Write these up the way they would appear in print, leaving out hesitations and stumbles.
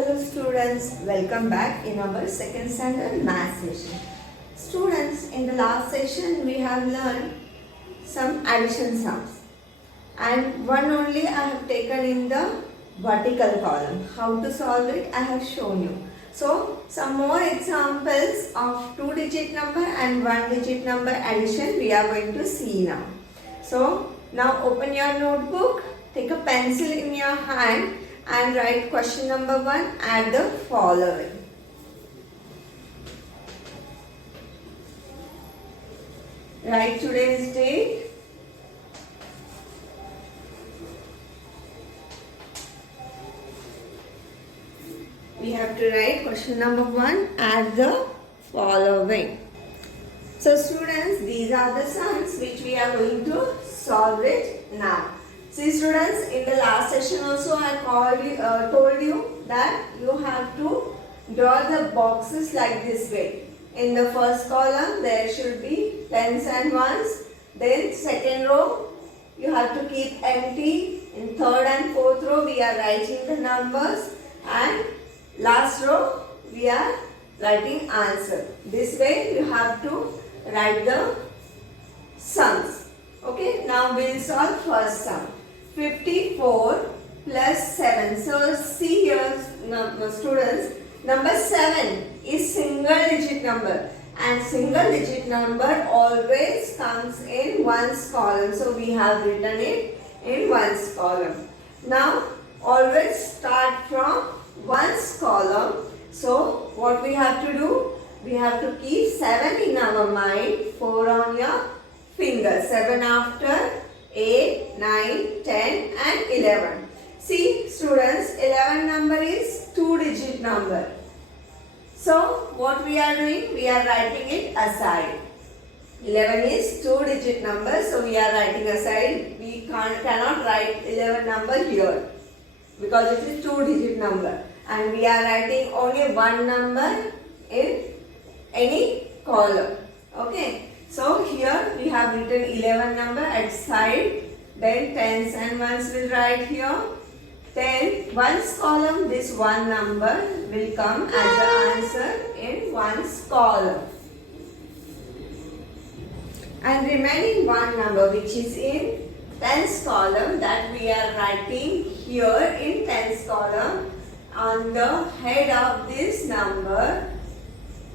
Hello students, welcome back in our second standard math session. Students, in the last session we have learned some addition sums and one only I have taken in the vertical column. How to solve it I have shown you. So some more examples of 2-digit number and 1-digit number addition we are going to see now. So now open your notebook, take a pencil in your hand and write question number 1 and the following. Write today's date. We have to write question number 1 and the following. So students, these are the sums which we are going to solve it now. See students, in the last session also I told you that you have to draw the boxes like this way. In the first column there should be tens and ones. Then second row you have to keep empty. In third and fourth row we are writing the numbers. And last row we are writing answer. This way you have to write the sums. Okay, now we will solve first sum. 54 plus 7. So see here students, number 7 is single digit number and single digit number always comes in ones column. So we have written it in ones column. Now always start from ones column. So what we have to do? We have to keep 7 in our mind, 4 on your finger. 7 after 8, 9, 10 and 11. See students, 11 number is 2-digit number. So what we are doing? We are writing it aside. 11 is 2-digit number, so we are writing aside. We cannot write 11 number here because it is 2-digit number. And we are writing only one number in any column. Okay. So here we have written 11 number at side, then tens and ones will write here. Then ones column, this one number will come as the answer in ones column. And remaining one number which is in tens column, that we are writing here in tens column on the head of this number,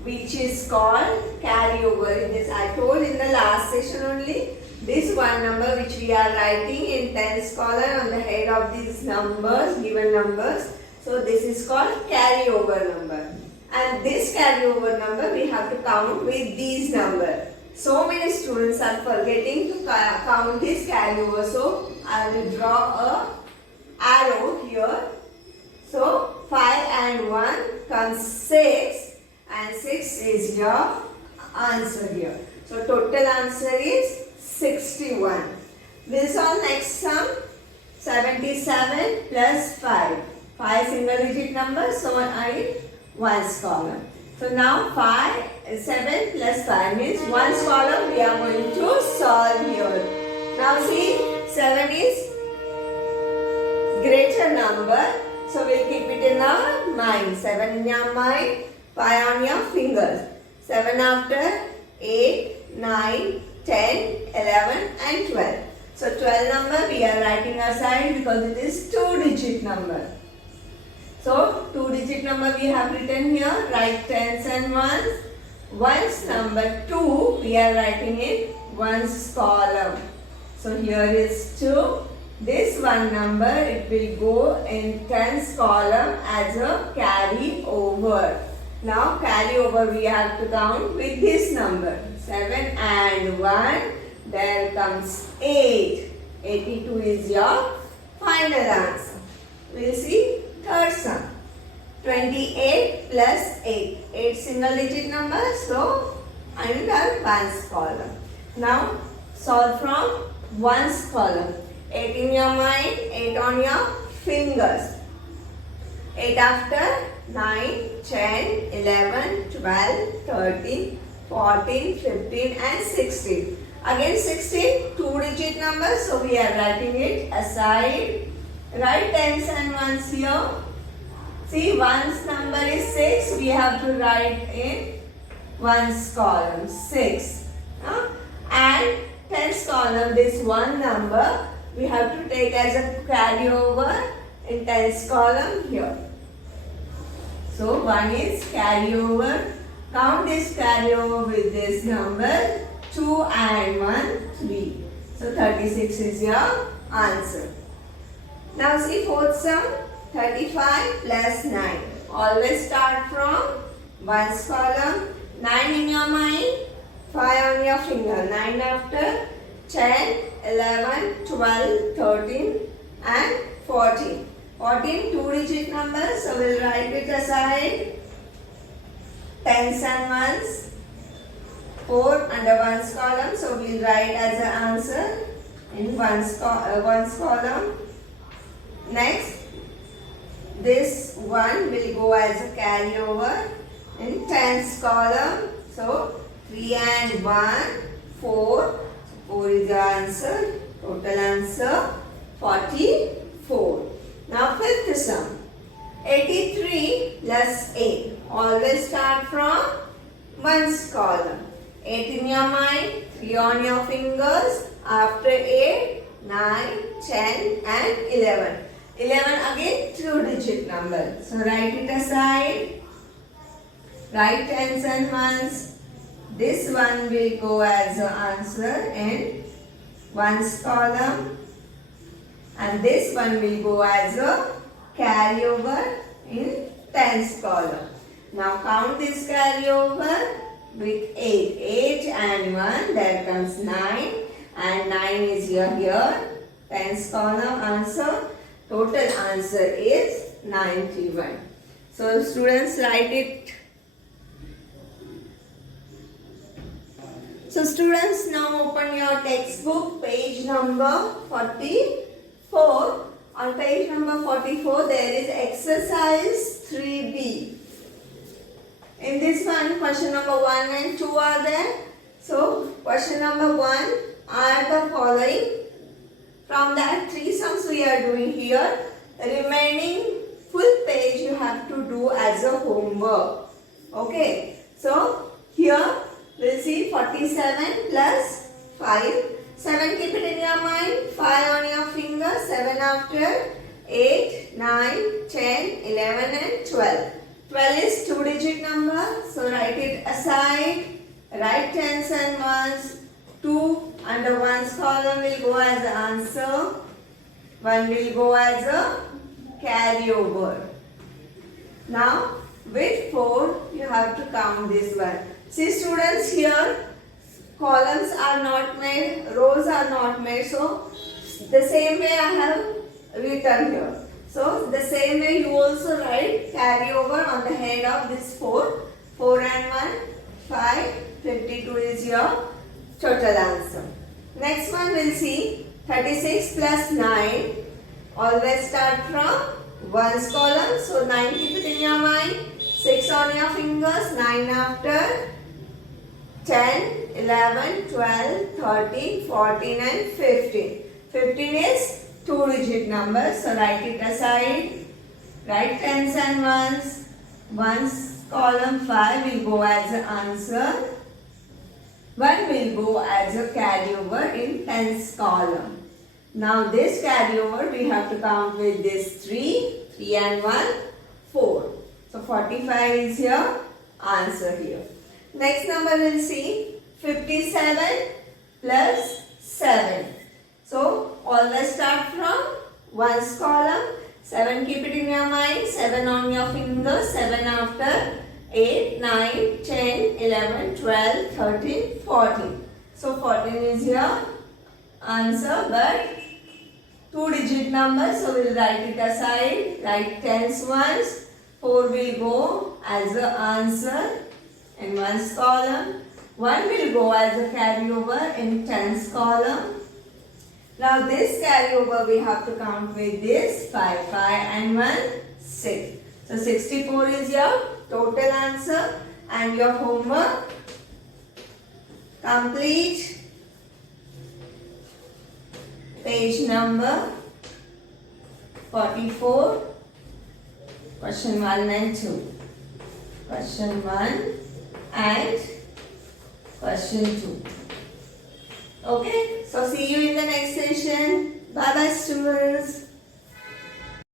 which is called carryover. This I told in the last session only. This one number which we are writing in tens column on the head of these numbers, given numbers. So this is called carryover number. And this carryover number we have to count with these numbers. So many students are forgetting to count this carryover. So I will draw a arrow here. So 5 and 1 comes 6. And 6 is your answer here. So total answer is 61. We'll solve next sum. 77 plus 5. 5 single digit numbers, so I ones column. So now 7 plus 5 means ones column we are going to solve here. Now see, 7 is greater number. So we'll keep it in our mind. 7 in your mind. 5 on your fingers. 7 after 8, 9, 10, 11 and 12. So 12 number we are writing aside because it is 2-digit number. So 2-digit number we have written here. Write tens and ones. Ones number 2 we are writing in ones column. So here is 2. This one number it will go in tens column as a carry over. Now carry over we have to count with this number. 7 and 1. There comes 8. 82 is your final answer. We will see third sum. 28 plus 8. 8 single digit number. So under ones column. Now solve from ones column. 8 in your mind. 8 on your fingers. 8 after 9, 10, 11, 12, 13, 14, 15 and 16. Again 16, 2-digit number. So we are writing it aside. Write tens and ones here. See, one's number is 6. We have to write in one's column 6. And tens column, this one number we have to take as a carryover in tens column here. So 1 is carryover. Count this carryover with this number. 2 and 1, 3. So 36 is your answer. Now see fourth sum. 35 plus 9. Always start from ones column. 9 in your mind. 5 on your finger. 9 after. 10, 11, 12, 13 and 14. 14 two-digit numbers. So we'll write it aside. Tens and ones. 4 under ones column. So we'll write as an answer in ones column. Next, this 1 will go as a carryover in tens column. So 3 and 1, 4. 4 is the answer. Total answer 44. Now fifth sum. 83 plus 8. Always start from ones column. 8 in your mind, 3 on your fingers. After 8, 9, 10 and 11. 11 again two-digit number. So write it aside. Write tens and ones. This one will go as an answer in ones column. And this one will go as a carryover in tens column. Now count this carryover with 8. 8 and 1, there comes 9. And 9 is here. Tens column answer. Total answer is 91. So students, write it. So students, now open your textbook, page number 44. On page number 44, there is exercise 3B. In this one, question number 1 and 2 are there. So, question number 1 are the following. From that, 3 sums we are doing here. The remaining full page you have to do as a homework. Okay. So, here we'll see 47 plus 5. 7 keep it in your mind. 5 on your finger. 7 after. 8, 9, 10, 11 and 12. 12 is two-digit number. So, write it aside. Write tens and ones. 2 under ones column will go as the answer. 1 will go as a carryover. Now, with 4, you have to count this one. See students, here columns are not made, rows are not made. So, the same way I have written here. So, the same way you also write carryover on the head of this 4. 4 and 1, 5, 52 is your total answer. Next one we'll see 36 plus 9. Always start from ones column. So 9 keep it in your mind. 6 on your fingers. 9 after. 10, 11, 12, 13, 14 and 15. 15 is two-digit number. So write it aside. Write tens and ones. Ones column 5 will go as an answer. 1 will go as a carryover in tens column. Now this carryover we have to count with this 3. 3 and 1, 4. So 45 is your answer here. Next number we'll see 57 plus 7. So always start from ones column. 7 keep it in your mind. 7 on your finger. 7 after. 8, 9, 10, 11, 12, 13, 14. So 14 is your answer, but two-digit number. So we'll write it aside. Write tens ones. 4 will go as the answer in ones column. 1 will go as a carryover in tens column. Now this carryover we have to count with this 5. 5 and 1, 6. So 64 is your total answer, and your homework complete. Page number 44. Question 1 and 2. Question 1 and question 2. Okay, so see you in the next session.